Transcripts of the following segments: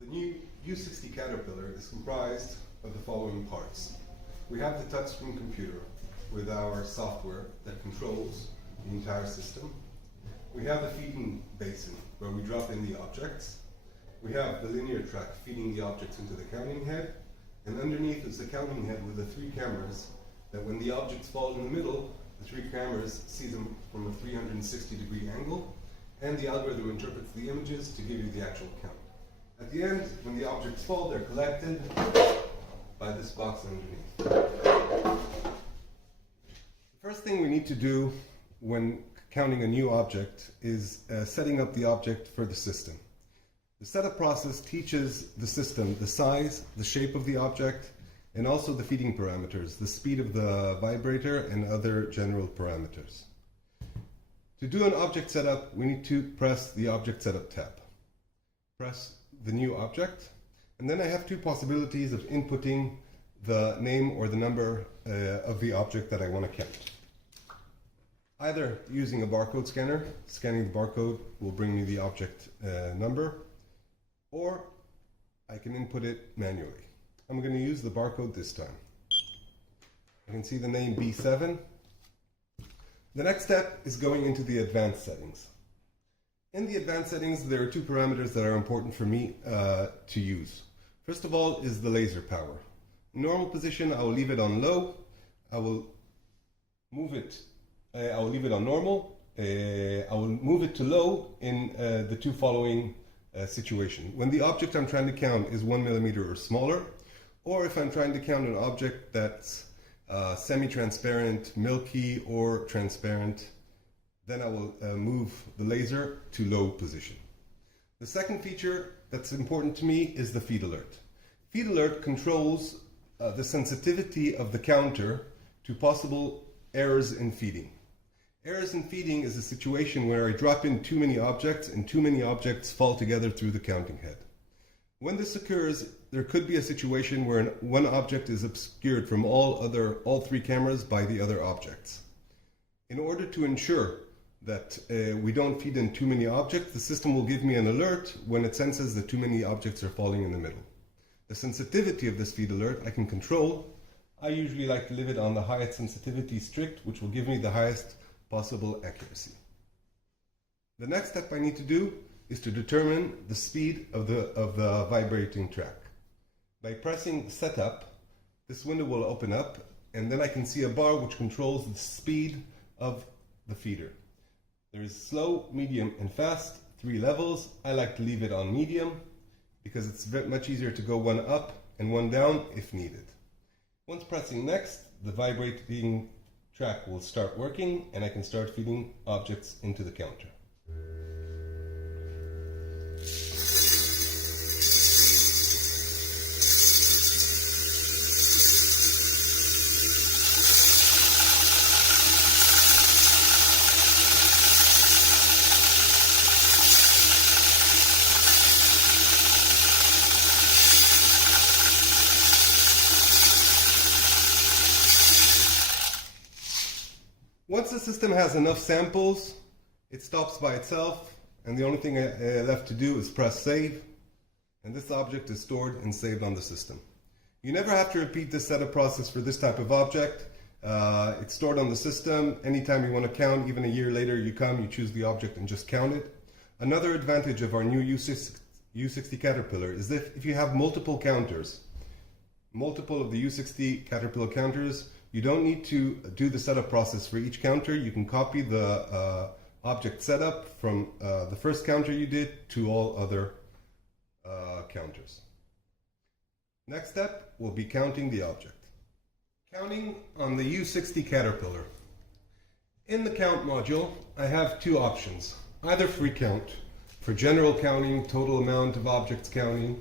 The new U-60 Caterpillar is comprised of the following parts. We have the touchscreen computer with our software that controls the entire system. We have the feeding basin where we drop in the objects. We have the linear track feeding the objects into the counting head. And underneath is the counting head with the 3 cameras that when the objects fall in the middle, the 3 cameras see them from a 360-degree angle, and the algorithm interprets the images to give you the actual count. At the end, when the objects fall, they're collected by this box underneath. The first thing we need to do when counting a new object is setting up the object for the system. The setup process teaches the system the size, the shape of the object, and also the feeding parameters, the speed of the vibrator, and other general parameters. To do an object setup, we need to press the Object Setup tab. Press the new object, and then I have 2 possibilities of inputting the name or the number of the object that I want to count. Either using a barcode scanner, scanning the barcode will bring me the object number, or I can input it manually. I'm going to use the barcode this time. I can see the name B7. The next step is going into the advanced settings. In the advanced settings, there are 2 parameters that are important for me to use. First of all is the laser power. In normal position, I will leave it on low. I will move it. I will leave it on normal. I will move it to low in the 2 following situation. When the object I'm trying to count is 1 millimeter or smaller, or if I'm trying to count an object that's semi-transparent, milky, or transparent, then I will move the laser to low position. The second feature that's important to me is the feed alert. Feed alert controls the sensitivity of the counter to possible errors in feeding. Errors in feeding is a situation where I drop in too many objects and too many objects fall together through the counting head. When this occurs, there could be a situation where one object is obscured from all 3 cameras by the other objects. In order to ensure that we don't feed in too many objects, the system will give me an alert when it senses that too many objects are falling in the middle. The sensitivity of this feed alert I can control. I usually like to leave it on the highest sensitivity strict, which will give me the highest possible accuracy. The next step I need to do is to determine the speed of the vibrating track. By pressing Setup, this window will open up, and then I can see a bar which controls the speed of the feeder. There is slow, medium, and fast, 3 levels. I like to leave it on medium because it's much easier to go 1 up and 1 down if needed. Once pressing Next, the vibrating track will start working, and I can start feeding objects into the counter. Once the system has enough samples, it stops by itself, and the only thing left to do is press Save, and this object is stored and saved on the system. You never have to repeat this setup process for this type of object. It's stored on the system. Anytime you want to count, even a year later, you choose the object and just count it. Another advantage of our new U-60 Caterpillar is that if you have multiple counters, multiple of the U-60 Caterpillar counters, you don't need to do the setup process for each counter. You can copy the object setup from the first counter you did to all other counters. Next step will be counting the object. Counting on the U-60 Caterpillar. In the count module, I have 2 options. Either free count for general counting, total amount of objects counting,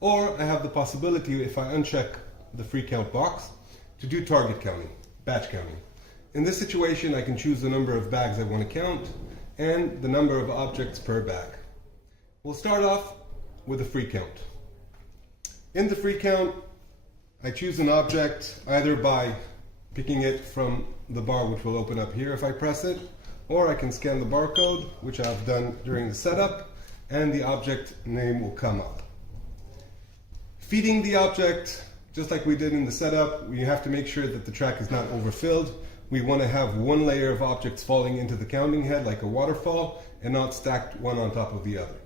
or I have the possibility, if I uncheck the free count box, to do target counting, batch counting. In this situation, I can choose the number of bags I want to count and the number of objects per bag. We'll start off with a free count. In the free count, I choose an object either by picking it from the bar, which will open up here if I press it, or I can scan the barcode, which I've done during the setup, and the object name will come up. feeding the object, just like we did in the setup, we have to make sure that the track is not overfilled. We want to have one layer of objects falling into the counting head like a waterfall and not stacked one on top of the other.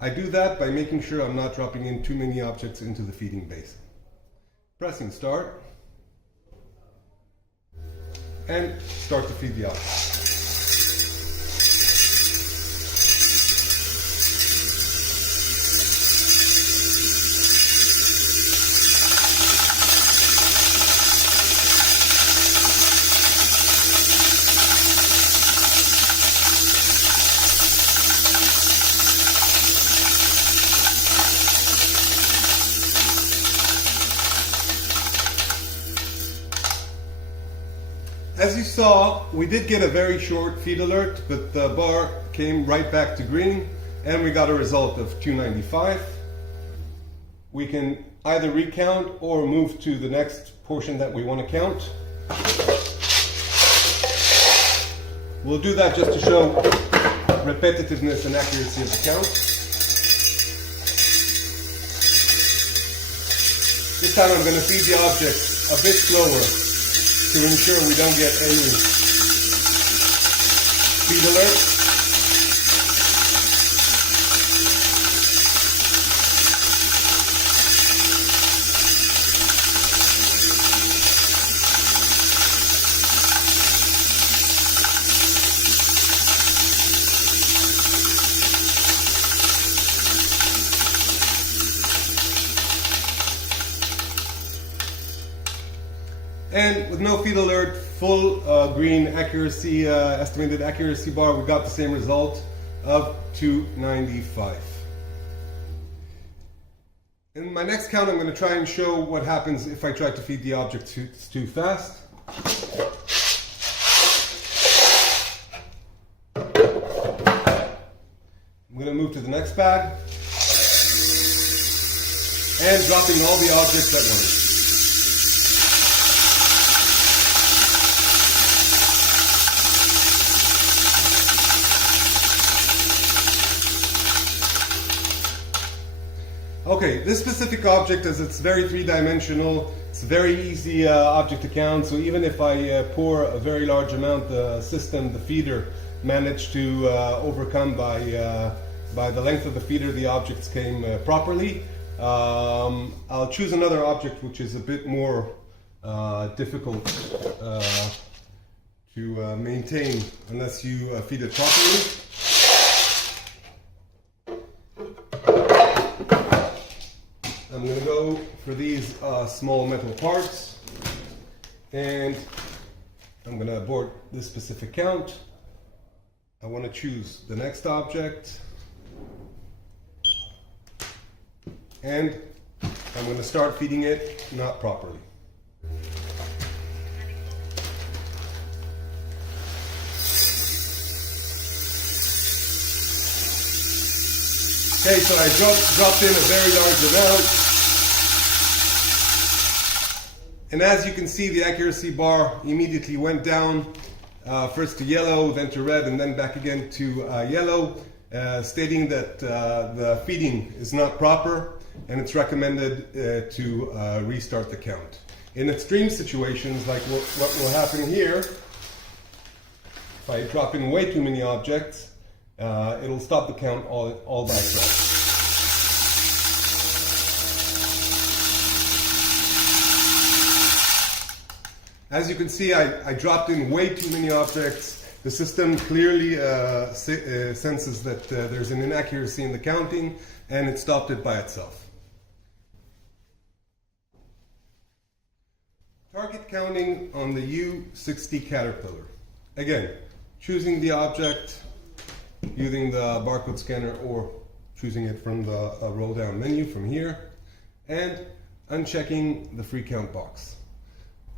I do that by making sure I'm not dropping in too many objects into the feeding basin. Pressing start and start to feed the object. As you saw, we did get a very short feed alert, but the bar came right back to green and we got a result of 295. We can either recount or move to the next portion that we want to count. We'll do that just to show repetitiveness and accuracy of the count. This time I'm going to feed the object a bit slower to ensure we don't get any feed alerts. And with no feed alert, full green accuracy, estimated accuracy bar, we got the same result of 295. In my next count, I'm going to try and show what happens if I try to feed the object too fast. I'm going to move to the next bag and dropping all the objects at once. Okay, this specific object, as it's very three-dimensional, it's a very easy object to count, so even if I pour a very large amount, the system, the feeder, managed to overcome by the length of the feeder, the objects came properly. I'll choose another object which is a bit more difficult to maintain unless you feed it properly. I'm going to go for these small metal parts, and I'm going to abort this specific count. I want to choose the next object, and I'm going to start feeding it not properly. Okay, so I dropped in a very large amount. And as you can see, the accuracy bar immediately went down, first to yellow, then to red, and then back again to yellow, stating that the feeding is not proper and it's recommended to restart the count. In extreme situations, like what will happen here, if I drop in way too many objects, it'll stop the count all by itself. As you can see, I dropped in way too many objects. The system clearly senses that there's an inaccuracy in the counting, and it stopped it by itself. Target counting on the U-60 Caterpillar. Again, choosing the object, using the barcode scanner, or choosing it from the roll down menu from here, and unchecking the free count box.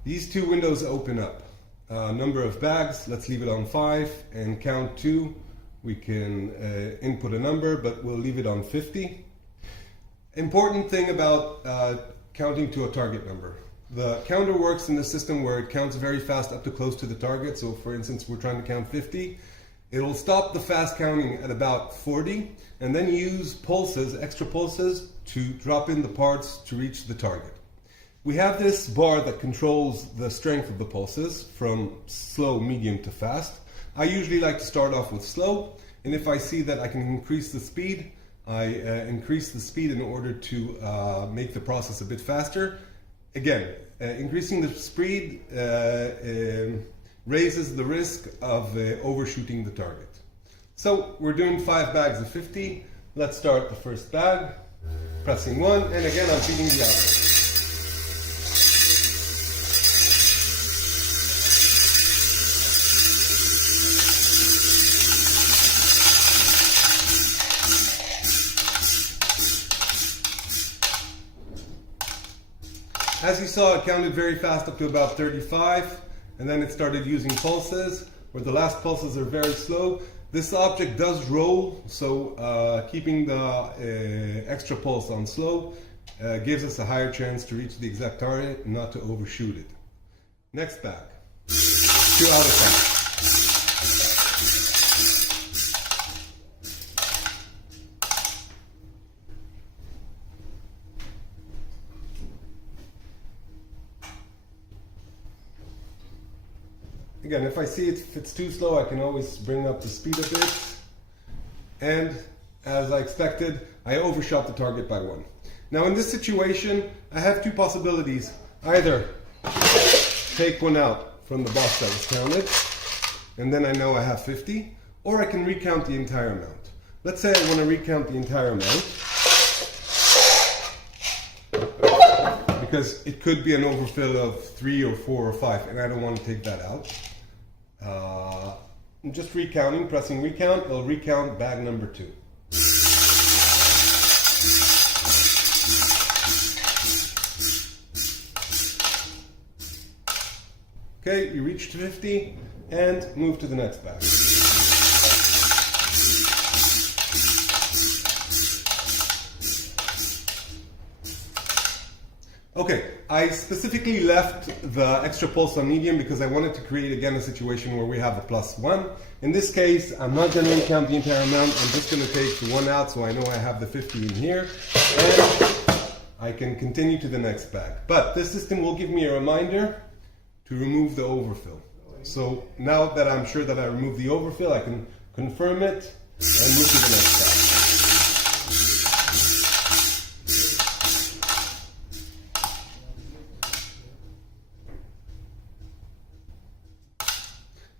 These two windows open up. Number of bags, let's leave it on 5, and count 2. We can input a number, but we'll leave it on 50. Important thing about counting to a target number. The counter works in the system where it counts very fast up to close to the target. So for instance, we're trying to count 50. It'll stop the fast counting at about 40 and then use pulses, extra pulses, to drop in the parts to reach the target. We have this bar that controls the strength of the pulses from slow, medium to fast. I usually like to start off with slow, and if I see that I can increase the speed, I increase the speed in order to make the process a bit faster. Again, increasing the speed raises the risk of overshooting the target. So we're doing 5 bags of 50. Let's start the first bag, pressing 1, and again I'm feeding the output. As you saw, it counted very fast up to about 35, and then it started using pulses, where the last pulses are very slow. This object does roll, so keeping the extra pulse on slow gives us a higher chance to reach the exact target and not to overshoot it. Next bag, 2 out of 5. Again, if I see if it's too slow, I can always bring up the speed a bit. And as I expected, I overshot the target by 1. Now in this situation, I have 2 possibilities. Either take 1 out from the box that was counted, and then I know I have 50, or I can recount the entire amount. Let's say I want to recount the entire amount, because it could be an overfill of 3 or 4 or 5, and I don't want to take that out. I'm just recounting, pressing recount, it'll recount bag number 2. Okay, you reached 50 and move to the next bag. Okay, I specifically left the extra pulse on medium because I wanted to create again a situation where we have a +1. In this case, I'm not going to recount the entire amount, I'm just going to take the 1 out so I know I have the 50 in here, and I can continue to the next bag. But this system will give me a reminder to remove the overfill. So now that I'm sure that I removed the overfill, I can confirm it and move to the next bag.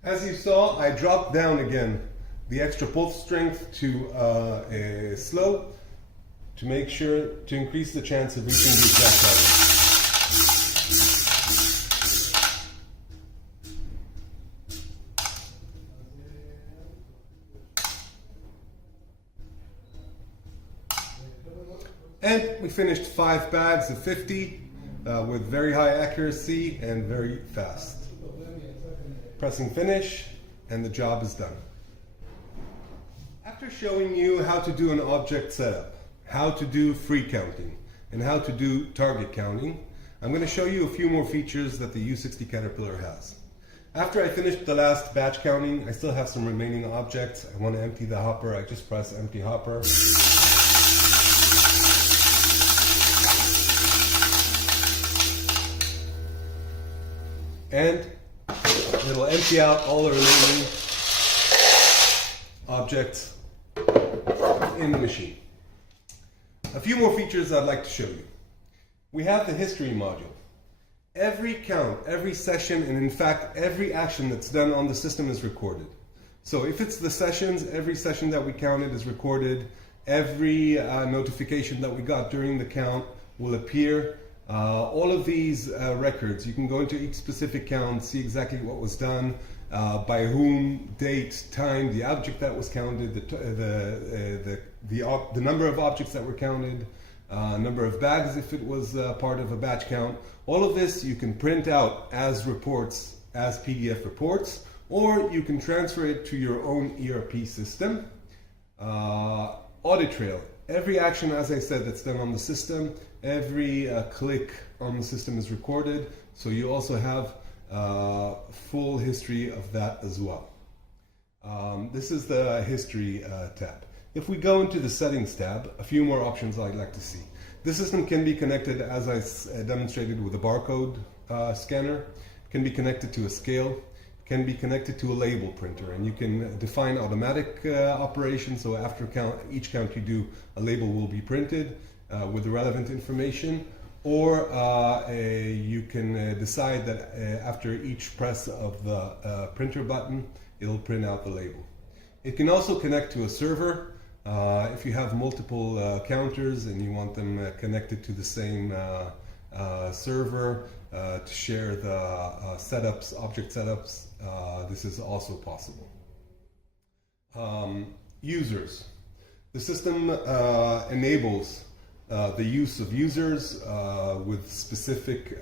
As you saw, I dropped down again the extra pulse strength to slow to make sure to increase the chance of reaching the exact target. And we finished 5 bags of 50 with very high accuracy and very fast. Pressing finish, and the job is done. After showing you how to do an object setup, how to do free counting, and how to do target counting, I'm going to show you a few more features that the U-60 Caterpillar has. After I finished the last batch counting, I still have some remaining objects. I want to empty the hopper. I just press empty hopper. And it'll empty out all the remaining objects in the machine. A few more features I'd like to show you. We have the history module. Every count, every session, and in fact every action that's done on the system is recorded. So if it's the sessions, every session that we counted is recorded. Every notification that we got during the count will appear. All of these records, you can go into each specific count, see exactly what was done, by whom, date, time, the object that was counted, the number of objects that were counted, number of bags if it was part of a batch count. All of this you can print out as reports, as PDF reports, or you can transfer it to your own ERP system. Audit trail. Every action, as I said, that's done on the system, every click on the system is recorded, so you also have full history of that as well. This is the History tab. If we go into the Settings tab, a few more options I'd like to see. This system can be connected, as I demonstrated, with a barcode scanner, can be connected to a scale, can be connected to a label printer, and you can define automatic operations, so after each count you do, a label will be printed with the relevant information, or you can decide that after each press of the printer button, it'll print out the label. It can also connect to a server. If you have multiple counters and you want them connected to the same server to share the setups, object setups, this is also possible. Users. The system enables the use of users with specific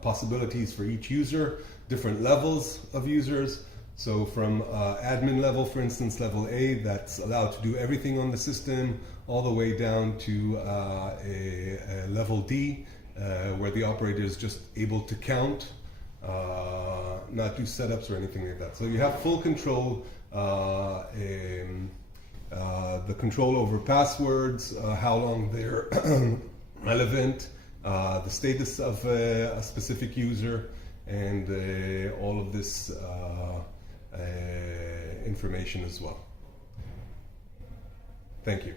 possibilities for each user, different levels of users. So from admin level, for instance, level A, that's allowed to do everything on the system, all the way down to a level D, where the operator is just able to count, not do setups or anything like that. So you have full control, the control over passwords, how long they're relevant, the status of a specific user, and all of this information as well. Thank you.